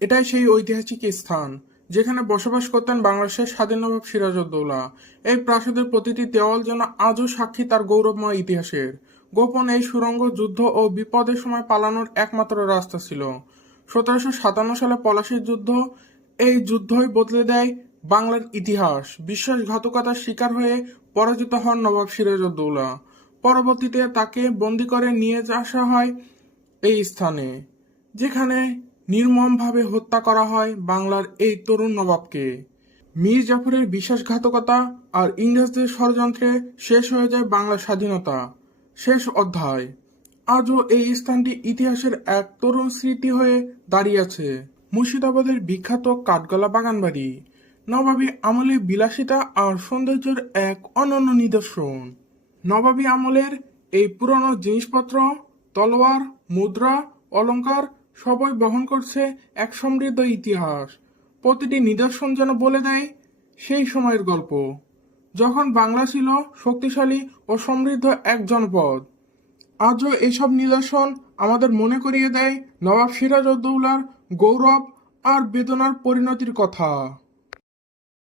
এটাই সেই ঐতিহাসিক স্থান যেখানে বসবাস করতেন বাংলাদেশের স্বাধীন নবাব সিরাজউদ্দৌলা। এই প্রাসাদের প্রতিটি দেওয়াল যেন আজও সাক্ষী তার গৌরবময় ইতিহাসের। গোপন এই সুড়ঙ্গ যুদ্ধ ও বিপদের সময় পালানোর একমাত্র রাস্তা ছিল। 1757 সালে পলাশীর যুদ্ধ। এই যুদ্ধই বদলে দেয় বাংলার ইতিহাস। বিশ্বাসঘাতকতার শিকার হয়ে পরাজিত হন নবাব সিরাজউদ্দৌলা। পরবর্তীতে তাকে বন্দী করে নিয়ে আসা হয় এই স্থানে, যেখানে নির্মমভাবে হত্যা করা হয় বাংলার এই তরুণ নবাবকে। মীর জাফরের বিশ্বাসঘাতকতা আর ইংরেজদের ষড়যন্ত্রে শেষ হয়ে যায় বাংলার স্বাধীনতা। শেষ অধ্যায়। আজও এই স্থানটি ইতিহাসের এক তরুণ স্মৃতি হয়ে দাঁড়িয়ে আছে। মুর্শিদাবাদের বিখ্যাত কাঠগোলা বাগানবাড়ি নবাবী আমলে বিলাসিতা আর সৌন্দর্যের এক অনন্য নিদর্শন। নবাবী আমলের এই পুরনো জিনিসপত্র, তলোয়ার, মুদ্রা, অলংকার সবই বহন করছে এক সমৃদ্ধ ইতিহাস। প্রতিটি নিদর্শন যেন বলে দেয় সেই সময়ের গল্প, যখন বাংলা ছিল শক্তিশালী ও সমৃদ্ধ এক জনপদ। আজও এসব নিদর্শন আমাদের মনে করিয়ে দেয় নবাব সিরাজউদ্দৌলার গৌরব আর বেদনার পরিণতির কথা।